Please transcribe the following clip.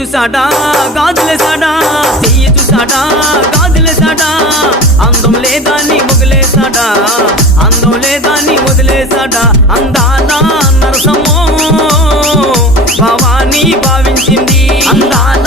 చూసాడా గాజులేసాడా, చెయ్యి చూసాడా గాజులేసాడా, అందం లేదాన్ని వదిలేసాడా, అందం లేదాన్ని వదిలేసాడా. అందాల నరసమ్మో భవాని భావించింది, అందాల